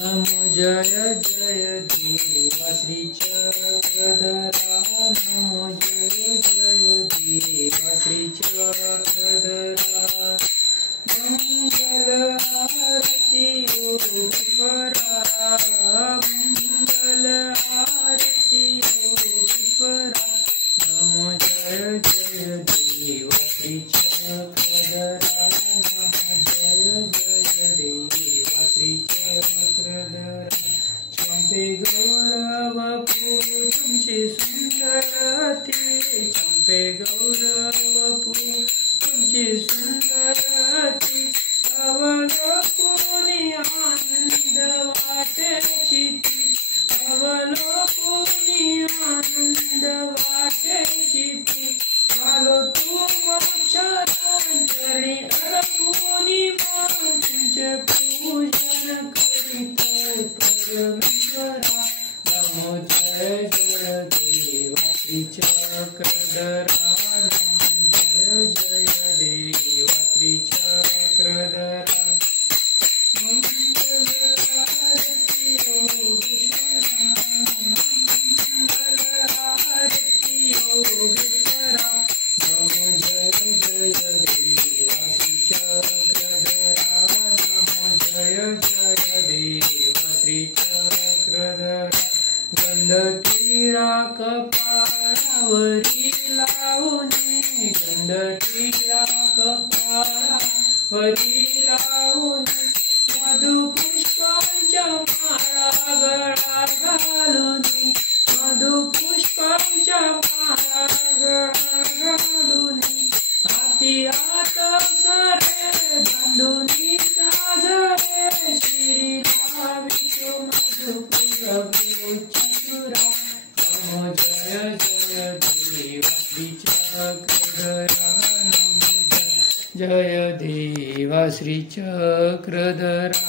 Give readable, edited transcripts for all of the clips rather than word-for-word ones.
नमो जय जय देवा श्री चक्रधरा नमो जय जय देवा श्री चक्रधरा मंगल आरती योगीश्वरा मंगल आरती योगीश्वरा नमो जय जय देवा श्री चक्रधरा नमो जय जय देवा श्री चक्रधरा चंपे गौरव तुमची सुंदरती चंपे गौरव तुमची सुंदरती अवलोकुनी आनंद वाटे चिती अवलोकुनी आनंद वाटे चिती आलो तुम चरणी अरकुनी मान तुझे पूजन करीतो परमेश्वरा नमो जय जय देवा श्री चक्रधरा नमो जय जय देवा श्री चक्रधरा मंगल आरती योगीश्वरा मंगल आरती योगीश्वरा नमो जय जय देवा श्री चक्रधरा नमो जय जय देवा श्री चक्रधरा गंध टिळा कपाळावरी लावूनी गंध टिळा कपाळावरी लावूनी मधु पुष्पांच्या माळा गळा घालूनी मधु पुष्पांच्या माळा गळा घालूनी हाती हात सरे बांधूनी साजरे श्री लावितो मधुपुर चतुरा नमो जय जय देवा श्री चक्रधरा नमो जय देवा श्री चक्रधरा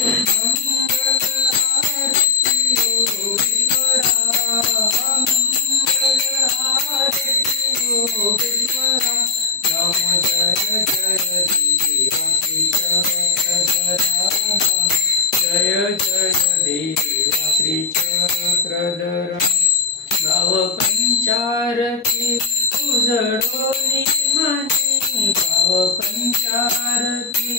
मंगल आरती योगीश्वरा मंगल आरती योगीश्वरा नमो जय जय देवा श्री चक्रधरा नमो जय जय देवा श्री चक्रधरा गाव पंचारती उजळोनी मनी गाव पंचारती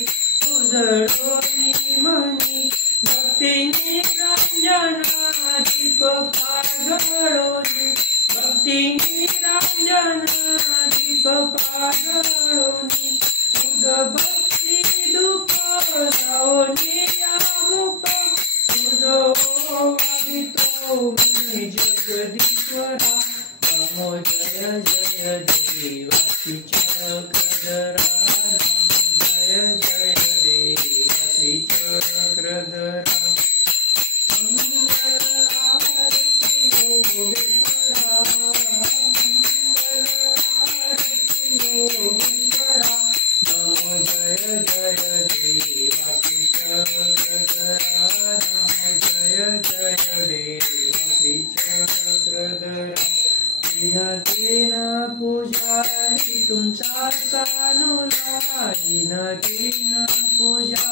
उजळोनी मनी भक्तीने रंजना दीप पाजळोनी भक्तीने रंजना दीप पाजळोनी उद भक्ती धूप लावणी यामुक तुझो वावितो मी जगदीश्वरा नमो जय जय देवा श्री चक्रधरा नमो जय जय देवा श्री चक्रधरा मंगल आरती योगीश्वरा मंगल आरती योगीश्वरा नमो जय जय देवा श्री चक्रधरा नमो जय जय देवा श्री चक्रधरा दीन पुजारी तुमचा सानुला दीन पूजा